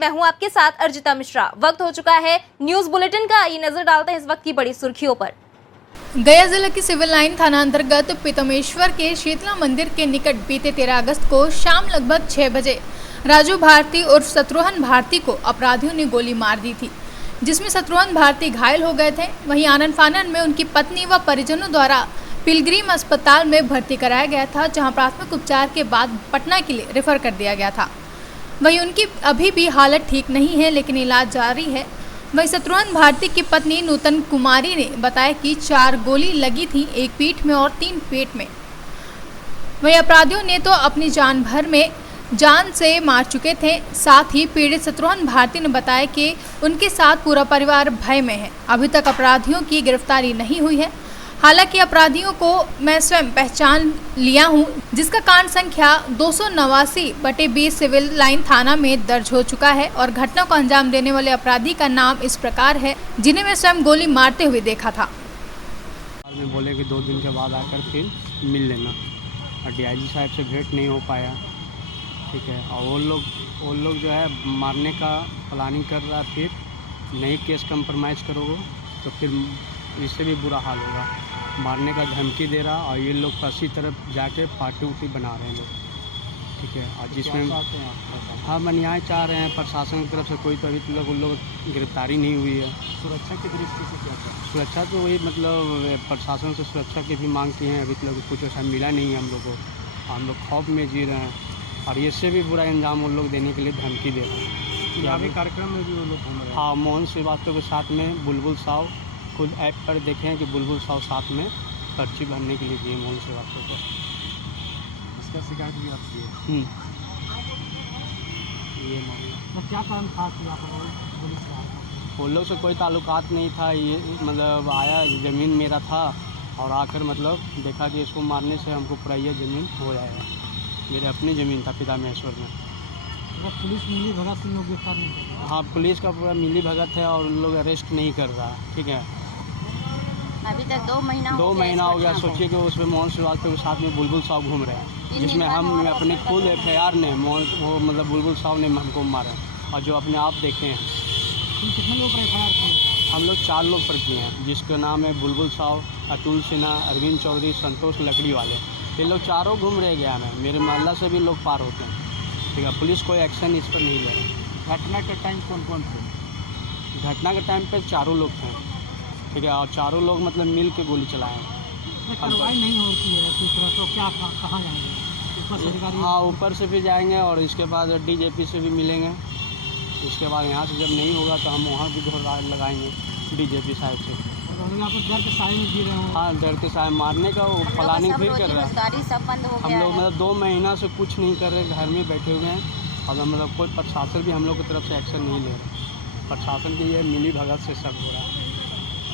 मैं हूं आपके साथ अर्जिता मिश्रा। वक्त हो चुका है न्यूज बुलेटिन का। ये नजर डालते हैं इस वक्त की बड़ी सुर्खियों पर। गया जिले की सिविल लाइन थाना अंतर्गत पीतमेश्वर के शीतला मंदिर के निकट बीते 13 अगस्त को शाम लगभग 6 बजे राजू भारती उर्फ शत्रुघ्न भारती को अपराधियों ने गोली मार दी थी, जिसमें शत्रुघ्न भारती घायल हो गए थे। वहीं आनन फानन में उनकी पत्नी व परिजनों द्वारा पिलग्रिम अस्पताल में भर्ती कराया गया था, जहां प्राथमिक उपचार के बाद पटना के लिए रेफर कर दिया गया था। वहीं उनकी अभी भी हालत ठीक नहीं है, लेकिन इलाज जारी है। वहीं शत्रुघ्न भारती की पत्नी नूतन कुमारी ने बताया कि 4 गोली लगी थी, एक पीठ में और 3 पेट में। वहीं अपराधियों ने तो अपनी जान भर में जान से मार चुके थे। साथ ही पीड़ित शत्रुघ्न भारती ने बताया कि उनके साथ पूरा परिवार भय में है। अभी तक अपराधियों की गिरफ्तारी नहीं हुई है। हालांकि अपराधियों को मैं स्वयं पहचान लिया हूं, जिसका कांड संख्या 289/20 सिविल लाइन थाना में दर्ज हो चुका है और घटना को अंजाम देने वाले अपराधी का नाम इस प्रकार है, जिन्हें मैं स्वयं गोली मारते हुए देखा था। में बोले कि 2 दिन के बाद आकर फिर मिल लेना, और डीआईजी साहब से भेंट नहीं हो पाया। ठीक है, और वो लोग जो है मारने का प्लानिंग कर रहा है। फिर नहीं केस कंप्रोमाइज़ करोगे तो फिर इससे भी बुरा हाल होगा। मारने का धमकी दे रहा, और ये लोग पसी तरफ जाके पार्टी उटी बना रहे हैं लोग। ठीक है, और जिसमें हम न्याय चाह रहे हैं प्रशासन की तरफ से। कोई तो अभी तक उन लोग गिरफ्तारी नहीं हुई है। सुरक्षा की दृष्टि से क्या था? सुरक्षा तो वही मतलब प्रशासन से सुरक्षा की भी मांग की है। अभी तक कुछ ऐसा मिला नहीं है हम लोग को। हम लोग खौफ में जी रहे हैं, और इससे भी बुरा अंजाम उन लोग देने के लिए धमकी दे रहे हैं। चुनावी कार्यक्रम में भी वो लोग घूम रहे हैं। हाँ, मोहन श्रीवास्तव के साथ में बुलबुल साव, खुद ऐप पर देखे हैं कि बुलबुल साव साथ में पर्ची भरने के लिए दिए मोहन श्रीवास्तव को। इसका शिकायत भी आप किए? ये मामला तो क्या कारण था कि आप पुलिस से आए? उन लोग से कोई ताल्लुकात नहीं था। ये मतलब आया, ज़मीन मेरा था, और आकर मतलब देखा कि इसको मारने से हमको पूरा ये ज़मीन हो जाएगा। मेरे अपनी ज़मीन था पीतमेश्वर में। तो पुलिस मिली भगत से लोग गिरफ्तार नहीं कर रहा? हाँ, पुलिस का पूरा मिली भगत है, और उन लोग अरेस्ट नहीं कर रहा है। ठीक है, अभी तक 2 महीना हो गया। सोचिए कि उसमें मोहन श्रीवास्तव के साथ में बुलबुल साहब घूम रहे हैं, जिसमें हम अपने खुद FIR ने वो मतलब बुलबुल साहब ने हमको मारा, और जो अपने आप देखे हैं। कितने लोग पर FIR किए? हम लोग 4 लोग पर किए हैं, जिसका नाम है बुलबुल साहब, अतुल सिन्हा, अरविंद चौधरी, संतोष लकड़ी वाले। ये लोग चारों घूम रहे गया में। मेरे मोहल्ला से भी लोग पार होते हैं। ठीक है, पुलिस कोई एक्शन इस पर नहीं ले रही। घटना के टाइम कौन कौन थे? घटना के टाइम पे 4 लोग थे। ठीक है, और 4 लोग मतलब मिल के गोली चलाए। कार्रवाई नहीं होती है तो क्या कहाँ जाएंगे? ऊपर से अधिकारी? हाँ, ऊपर से भी जाएंगे, और इसके बाद DJP से भी मिलेंगे। इसके बाद यहाँ से जब नहीं होगा तो हम वहाँ भी घोर लगाएंगे DJP साहब से। आप डर के साए में जी रहे हो? हाँ, डर के साए मारने का वो प्लानिंग फिर कर रहा है। सब बंद हो हम गया लोग है। मतलब 2 महीना से कुछ नहीं कर रहे, घर में बैठे हुए हैं, और मतलब कोई प्रशासन भी हम लोग की तरफ से एक्शन नहीं ले रहा। प्रशासन की ये मिली भगत से सब हो रहा है।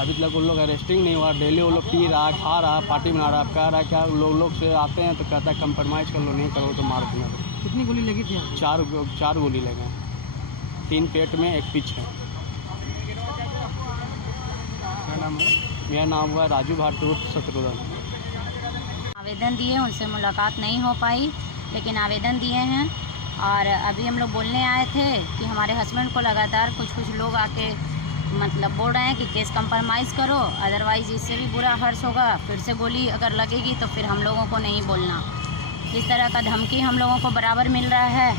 अभी तक उन लोग अरेस्टिंग नहीं हुआ। डेली वो लोग पी रहा, खा रहा, पार्टी बना रहा, कह रहा है क्या लोग से आते हैं तो कहता है कंप्रोमाइज़ कर लो, नहीं करो तो मार दूँगा। कितनी गोली लगी थी? 4 गोली लगे, 3 पेट में, 1 पीछे। क्या नाम है? मेरा नाम हुआ राजू भारती उर्फ शत्रुघ्न। आवेदन दिए, उनसे मुलाकात नहीं हो पाई, लेकिन आवेदन दिए हैं। और अभी हम लोग बोलने आए थे कि हमारे हस्बैंड को लगातार कुछ लोग आके मतलब बोल रहे हैं कि केस कंप्रोमाइज़ करो, अदरवाइज़ इससे भी बुरा हर्ष होगा। फिर से गोली अगर लगेगी तो फिर हम लोगों को नहीं बोलना। इस तरह का धमकी हम लोगों को बराबर मिल रहा है।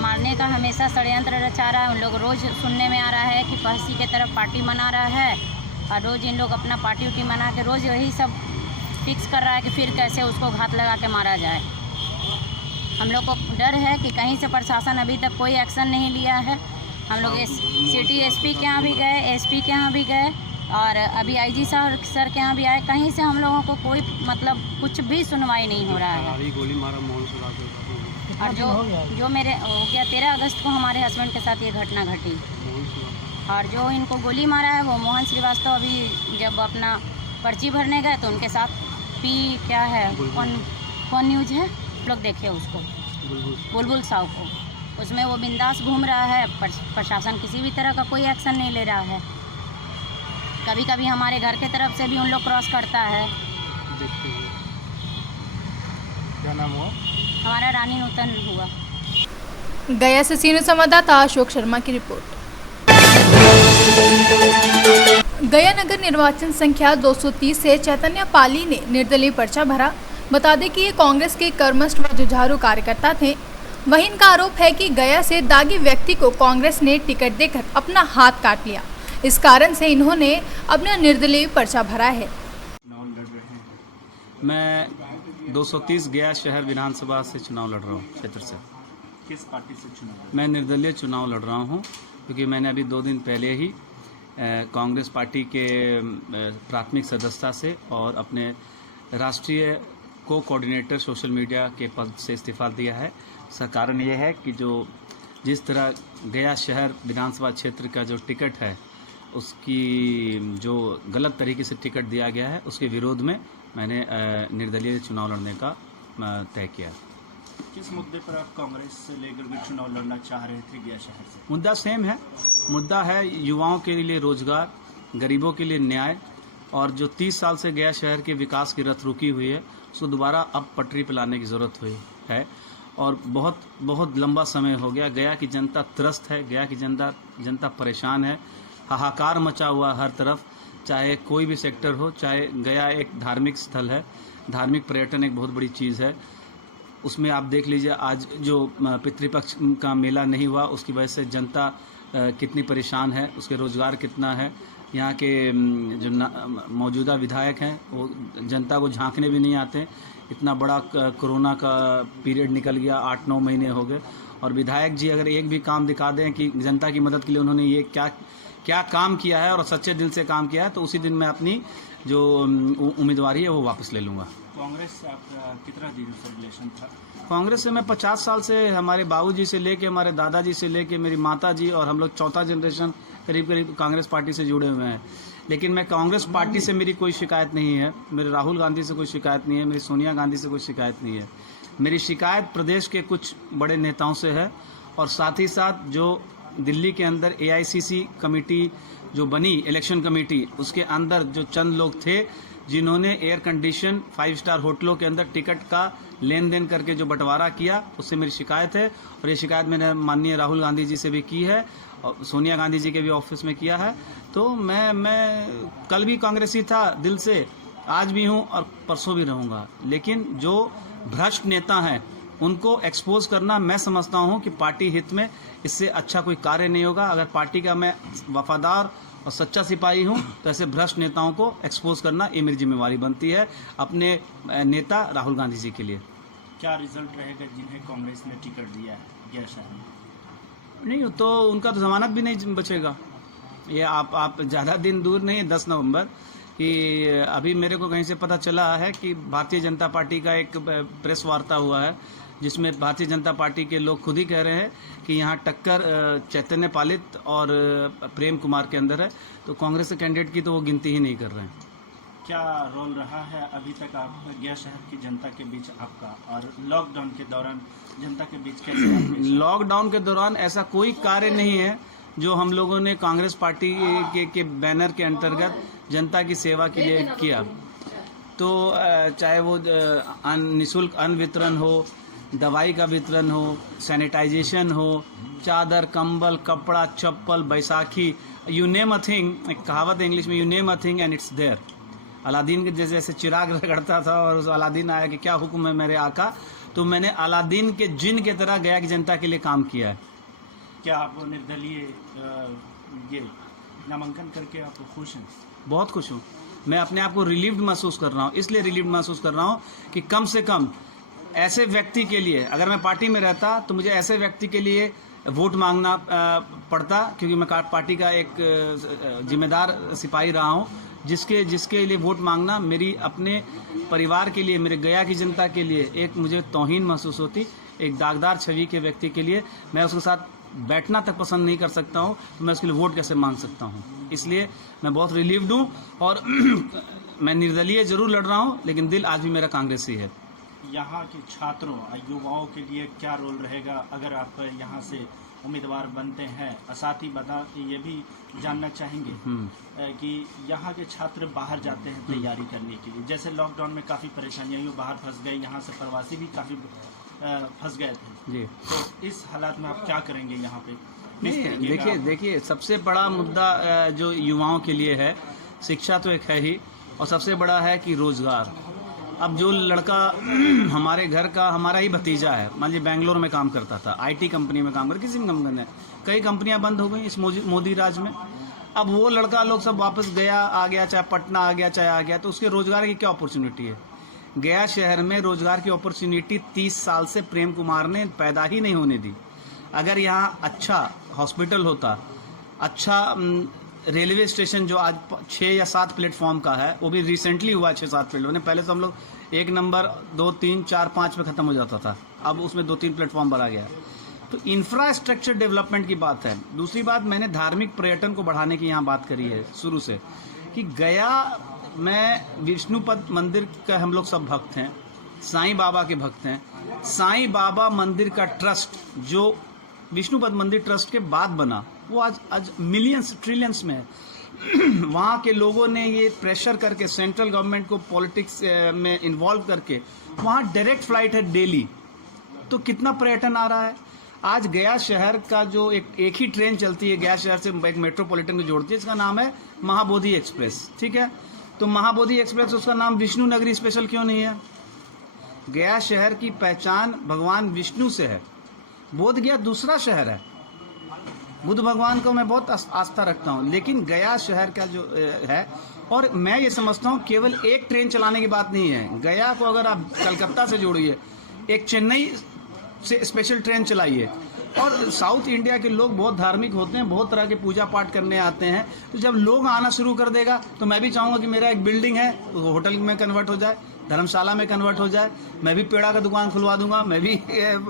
मारने का हमेशा षड्यंत्र रचा रहा है। उन लोग रोज़ सुनने में आ रहा है कि पहसी के तरफ पार्टी मना रहा है, और रोज़ इन लोग अपना पार्टी उटी मना के रोज़ यही सब फिक्स कर रहा है कि फिर कैसे उसको घात लगा के मारा जाए। हम लोग को डर है कि कहीं से प्रशासन अभी तक कोई एक्शन नहीं लिया है। हम लोग सिटी SP के यहाँ भी गए, SP के यहाँ भी गए, और अभी IG सर के यहाँ भी आए। कहीं से हम लोगों को कोई मतलब कुछ भी सुनवाई नहीं हो रहा है। गोली मारा मोहन श्रीवास्तव। और जो मेरे हो गया 13 अगस्त को हमारे हस्बैंड के साथ ये घटना घटी, और जो इनको गोली मारा है वो मोहन श्रीवास्तव। अभी जब अपना पर्ची भरने गए तो उनके साथ क्या है, कौन न्यूज़ है, लोग देखे उसको, बुलबुल साव को। उसमें वो बिंदास घूम रहा है। प्रशासन किसी भी तरह का कोई एक्शन नहीं ले रहा है। कभी कभी हमारे घर के तरफ से भी उन लोग क्रॉस करता है। क्या नाम हुआ? हमारा रानी नूतन हुआ। गया से सीनियर संवाददाता अशोक शर्मा की रिपोर्ट। गया नगर निर्वाचन संख्या 230 से चैतन्य पाली ने निर्दलीय पर्चा भरा। बता दें कि ये कांग्रेस के कर्मठ व जुझारू कार्यकर्ता थे। वहीं इनका आरोप है कि गया से दागी व्यक्ति को कांग्रेस ने टिकट देकर अपना हाथ काट लिया। इस कारण से इन्होंने अपना निर्दलीय पर्चा भरा है। चुनाव लड़ रहे हैं। मैं 230 गया शहर विधानसभा से चुनाव लड़ रहा हूँ क्षेत्र से। किस पार्टी से चुनाव? मैं निर्दलीय चुनाव लड़ रहा हूँ क्योंकि मैंने अभी 2 दिन पहले ही कांग्रेस पार्टी के प्राथमिक सदस्यता से और अपने राष्ट्रीय को कोऑर्डिनेटर सोशल मीडिया के पद से इस्तीफा दिया है। इसका कारण ये है कि जिस तरह गया शहर विधानसभा क्षेत्र का जो टिकट है उसकी जो गलत तरीके से टिकट दिया गया है उसके विरोध में मैंने निर्दलीय चुनाव लड़ने का तय किया। किस मुद्दे पर आप कांग्रेस से लेकर के चुनाव लड़ना चाह रहे थे गया शहर से? मुद्दा सेम है। मुद्दा है युवाओं के लिए रोजगार, गरीबों के लिए न्याय, और जो 30 साल से गया शहर के विकास की रथ रुकी हुई है उसको दोबारा अब पटरी पर लाने की ज़रूरत हुई है। और बहुत बहुत लंबा समय हो गया। गया की जनता त्रस्त है, गया की जनता परेशान है। हाहाकार मचा हुआ हर तरफ, चाहे कोई भी सेक्टर हो, चाहे गया एक धार्मिक स्थल है, धार्मिक पर्यटन एक बहुत बड़ी चीज़ है। उसमें आप देख लीजिए आज जो पितृपक्ष का मेला नहीं हुआ उसकी वजह से जनता कितनी परेशान है, उसके रोज़गार कितना है। यहाँ के जो मौजूदा विधायक हैं वो जनता को झांकने भी नहीं आते। इतना बड़ा कोरोना का पीरियड निकल गया, 8-9 महीने हो गए, और विधायक जी अगर एक भी काम दिखा दें कि जनता की मदद के लिए उन्होंने ये क्या काम किया है और सच्चे दिल से काम किया है, तो उसी दिन मैं अपनी जो उम्मीदवारी है वो वापस ले लूँगा। कांग्रेस से आपका कितना दिनों से रिलेशन था? कांग्रेस से मैं 50 साल से, हमारे बाबूजी से लेके, हमारे दादाजी से लेके, मेरी माता जी और हम लोग 4था जनरेशन करीब कांग्रेस पार्टी से जुड़े हुए हैं। लेकिन मैं कांग्रेस पार्टी से मेरी कोई शिकायत नहीं है, मेरे राहुल गांधी से कोई शिकायत नहीं है, मेरी सोनिया गांधी से कोई शिकायत नहीं है। मेरी शिकायत प्रदेश के कुछ बड़े नेताओं से है, और साथ ही साथ जो दिल्ली के अंदर AICC कमेटी जो बनी, इलेक्शन कमेटी, उसके अंदर जो चंद लोग थे जिन्होंने एयर कंडीशन 5 स्टार होटलों के अंदर टिकट का लेन देन करके जो बंटवारा किया, उससे मेरी शिकायत है। और ये शिकायत मैंने माननीय राहुल गांधी जी से भी की है और सोनिया गांधी जी के भी ऑफिस में किया है। तो मैं कल भी कांग्रेसी था दिल से, आज भी हूँ और परसों भी रहूँगा। लेकिन जो भ्रष्ट नेता हैं उनको एक्सपोज करना, मैं समझता हूँ कि पार्टी हित में इससे अच्छा कोई कार्य नहीं होगा। अगर पार्टी का मैं वफादार और सच्चा सिपाही हूँ तो ऐसे भ्रष्ट नेताओं को एक्सपोज करना ये मेरी जिम्मेवारी बनती है अपने नेता राहुल गांधी जी के लिए। क्या रिजल्ट रहेगा जिन्हें कांग्रेस ने टिकट दिया है गया शहर में? नहीं तो उनका तो जमानत भी नहीं बचेगा। ये आप ज़्यादा दिन दूर नहीं, 10 नवंबर कि अभी मेरे को कहीं से पता चला है कि भारतीय जनता पार्टी का एक प्रेस वार्ता हुआ है जिसमें भारतीय जनता पार्टी के लोग खुद ही कह रहे हैं कि यहाँ टक्कर चैतन्य पालित और प्रेम कुमार के अंदर है। तो कांग्रेस के कैंडिडेट की तो वो गिनती ही नहीं कर रहे हैं। क्या रोल रहा है अभी तक आप गया शहर की जनता के बीच आपका, और लॉकडाउन के दौरान जनता के बीच कैसे? लॉकडाउन के दौरान ऐसा कोई कार्य नहीं है जो हम लोगों ने कांग्रेस पार्टी के बैनर के अंतर्गत जनता की सेवा के लिए किया। तो चाहे वो निःशुल्क अन्न वितरण हो, दवाई का वितरण हो, सैनिटाइजेशन हो, चादर, कंबल, कपड़ा, चप्पल, बैसाखी, यू नेम अ थिंग। एक कहावत है इंग्लिश में, you name a thing and it's there. Aladdin के जैसे चिराग रगड़ता था और उस अलादीन आया कि क्या हुक्म है मेरे आका, तो मैंने अलादीन के जिन की तरह गया की जनता के लिए काम किया है। क्या आप निर्दलीय ये नामांकन करके आप खुश हैं? बहुत खुश हूँ। मैं अपने आप को रिलीव्ड महसूस कर रहा हूँ। इसलिए रिलीव्ड महसूस कर रहा हूँ कि कम से कम ऐसे व्यक्ति के लिए, अगर मैं पार्टी में रहता तो मुझे ऐसे व्यक्ति के लिए वोट मांगना पड़ता, क्योंकि मैं पार्टी का एक जिम्मेदार सिपाही रहा हूँ, जिसके लिए वोट मांगना मेरी अपने परिवार के लिए, मेरे गया की जनता के लिए एक मुझे तौहीन महसूस होती। एक दागदार छवि के व्यक्ति के लिए मैं उसके साथ बैठना तक पसंद नहीं कर सकता हूँ, तो मैं उसके लिए वोट कैसे मांग सकता हूँ। इसलिए मैं बहुत रिलीव्ड हूँ और मैं निर्दलीय जरूर लड़ रहा हूँ, लेकिन दिल आज भी मेरा कांग्रेसी है। यहाँ के छात्रों, युवाओं के लिए क्या रोल रहेगा अगर आप यहाँ से उम्मीदवार बनते हैं? साथ ही ये भी जानना चाहेंगे कि यहाँ के छात्र बाहर जाते हैं तैयारी करने के लिए, जैसे लॉकडाउन में काफ़ी परेशानियाँ हुई, बाहर फंस गए, यहाँ से प्रवासी भी काफ़ी फंस गए थे। जी तो इस हालात में आप क्या करेंगे यहाँ पे? किस नहीं, तरीके का देखिए सबसे बड़ा मुद्दा जो युवाओं के लिए है, शिक्षा तो एक है ही, और सबसे बड़ा है कि रोजगार। अब जो लड़का हमारे घर का हमारा ही भतीजा है, मान लीजिए बेंगलोर में काम करता था, आईटी कंपनी में काम करता, किसी भी कंपनी में, कई कंपनियां बंद हो गई इस मोदी राज में। अब वो लड़का लोग सब वापस गया आ गया, चाहे पटना आ गया चाहे आ गया, तो उसके रोजगार की क्या अपॉर्चुनिटी है? गया शहर में रोजगार की अपॉर्चुनिटी 30 साल से प्रेम कुमार ने पैदा ही नहीं होने दी। अगर यहाँ अच्छा हॉस्पिटल होता, अच्छा रेलवे स्टेशन जो आज 6 या 7 प्लेटफॉर्म का है, वो भी रिसेंटली हुआ 6-7 प्लेटफॉर्म, पहले तो हम लोग 1 नंबर 2 3 4 5 पे खत्म हो जाता था, अब उसमें 2-3 प्लेटफॉर्म बढ़ा गया। तो इंफ्रास्ट्रक्चर डेवलपमेंट की बात है। दूसरी बात, मैंने धार्मिक पर्यटन को बढ़ाने की यहाँ बात करी है शुरू से, कि गया में विष्णुपद मंदिर का हम लोग सब भक्त हैं, साईं बाबा के भक्त हैं। साईं बाबा मंदिर का ट्रस्ट जो विष्णुपद मंदिर ट्रस्ट के बाद बना, वो आज मिलियंस ट्रिलियंस में है। वहाँ के लोगों ने ये प्रेशर करके सेंट्रल गवर्नमेंट को पॉलिटिक्स में इन्वॉल्व करके वहाँ डायरेक्ट फ्लाइट है डेली, तो कितना पर्यटन आ रहा है। आज गया शहर का जो एक ही ट्रेन चलती है गया शहर से, एक मेट्रोपॉलिटन को जोड़ती है, इसका नाम है महाबोधि एक्सप्रेस, ठीक है। तो महाबोधि एक्सप्रेस, उसका नाम विष्णु नगरी स्पेशल क्यों नहीं है? गया शहर की पहचान भगवान विष्णु से है। बोध गया दूसरा शहर है, बुद्ध भगवान को मैं बहुत आस्था रखता हूँ, लेकिन गया शहर का जो है, और मैं ये समझता हूँ केवल एक ट्रेन चलाने की बात नहीं है। गया को अगर आप कलकत्ता से जोड़िए, एक चेन्नई से स्पेशल ट्रेन चलाइए। और साउथ इंडिया के लोग बहुत धार्मिक होते हैं, बहुत तरह के पूजा पाठ करने आते हैं, तो जब लोग आना शुरू कर देगा तो मैं भी चाहूँगा कि मेरा एक बिल्डिंग है वो होटल में कन्वर्ट हो जाए, धर्मशाला में कन्वर्ट हो जाए, मैं भी पेड़ा का दुकान खुलवा दूंगा, मैं भी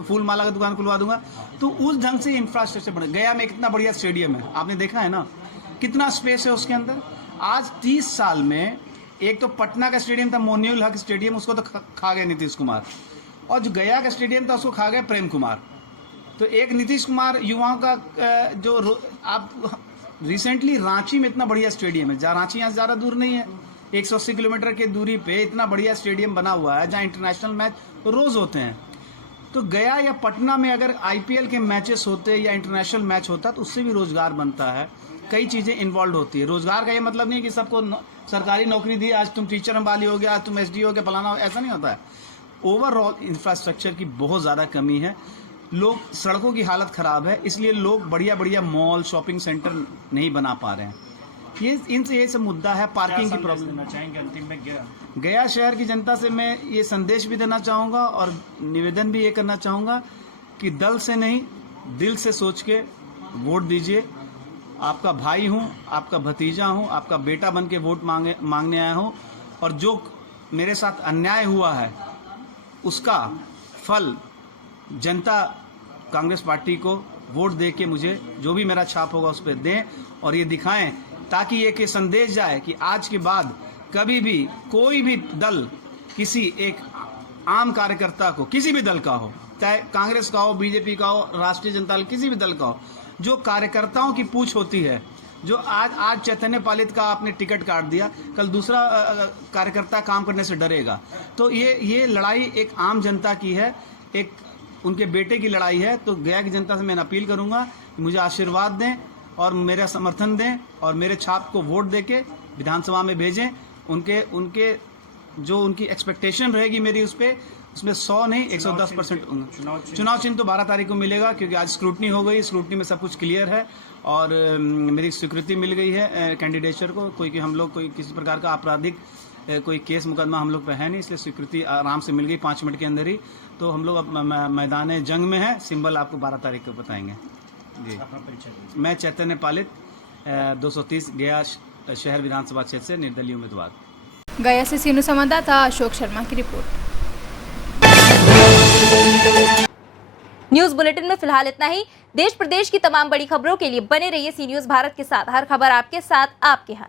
फूल माला का दुकान खुलवा दूंगा। तो उस ढंग से इंफ्रास्ट्रक्चर बने। गया में कितना बढ़िया स्टेडियम है, आपने देखा है ना, कितना स्पेस है उसके अंदर। आज 30 साल में एक तो पटना का स्टेडियम था मोन्यूल हक स्टेडियम, उसको तो खा गए नीतीश कुमार, और जो गया का स्टेडियम था उसको खा गए प्रेम कुमार। तो एक नीतीश कुमार युवाओं का जो आप रिसेंटली रांची में इतना बढ़िया स्टेडियम है, जहाँ रांची यहाँ से ज़्यादा दूर नहीं है, 180 किलोमीटर की दूरी पे इतना बढ़िया स्टेडियम बना हुआ है जहाँ इंटरनेशनल मैच रोज होते हैं। तो गया या पटना में अगर IPL के मैचेस होते या इंटरनेशनल मैच होता तो उससे भी रोजगार बनता है, कई चीज़ें इन्वॉल्व होती है। रोजगार का ये मतलब नहीं है कि सबको सरकारी नौकरी दी, आज तुम टीचर अंबाली हो गया, आज तुम SD हो गया, फलाना, ऐसा नहीं होता है। ओवरऑल इंफ्रास्ट्रक्चर की बहुत ज़्यादा कमी है, लोग सड़कों की हालत ख़राब है, इसलिए लोग बढ़िया बढ़िया मॉल शॉपिंग सेंटर नहीं बना पा रहे हैं। ये सब मुद्दा है। पार्किंग की प्रॉब्लम देना चाहेंगे अंतिम में गया शहर की जनता से मैं ये संदेश भी देना चाहूँगा और निवेदन भी ये करना चाहूँगा कि दल से नहीं, दिल से सोच के वोट दीजिए। आपका भाई हूँ, आपका भतीजा हूँ, आपका बेटा बन के वोट मांगने आया हूँ, और जो मेरे साथ अन्याय हुआ है उसका फल जनता कांग्रेस पार्टी को वोट दे के मुझे जो भी मेरा छाप होगा उस पर दें, और ये दिखाएं ताकि ये संदेश जाए कि आज के बाद कभी भी कोई भी दल किसी एक आम कार्यकर्ता को, किसी भी दल का हो, चाहे कांग्रेस का हो, BJP का हो, राष्ट्रीय जनता दल, किसी भी दल का हो, जो कार्यकर्ताओं की पूछ होती है, जो आज चैतन्य पालित का आपने टिकट काट दिया, कल दूसरा कार्यकर्ता काम करने से डरेगा। तो ये लड़ाई एक आम जनता की है, एक उनके बेटे की लड़ाई है। तो गया की जनता से मैं अपील करूंगा कि मुझे आशीर्वाद दें और मेरा समर्थन दें और मेरे छाप को वोट देके विधानसभा में भेजें। उनके जो उनकी एक्सपेक्टेशन रहेगी मेरी उसमें 100 नहीं 110% चुनाव चिन्ह तो 12 तारीख को मिलेगा, क्योंकि आज स्क्रूटनी हो गई, स्क्रूटनी में सब कुछ क्लियर है और मेरी स्वीकृति मिल गई है कैंडिडेचर को। हम लोग कोई किसी प्रकार का आपराधिक कोई केस मुकदमा हम लोग पे है नहीं, इसलिए स्वीकृति आराम से मिल गई 5 मिनट के अंदर ही। तो हम लोग अब मैदान जंग में है, सिंबल आपको 12 तारीख को बताएंगे जी। मैं चैतन्य पालित 230 गया शहर विधानसभा क्षेत्र से निर्दलीय उम्मीदवार। गया से सीनू संवाददाता अशोक शर्मा की रिपोर्ट। न्यूज बुलेटिन में फिलहाल इतना ही। देश प्रदेश की तमाम बड़ी खबरों के लिए बने रहिए सी न्यूज भारत के साथ। हर खबर आपके साथ, आपके हाथ।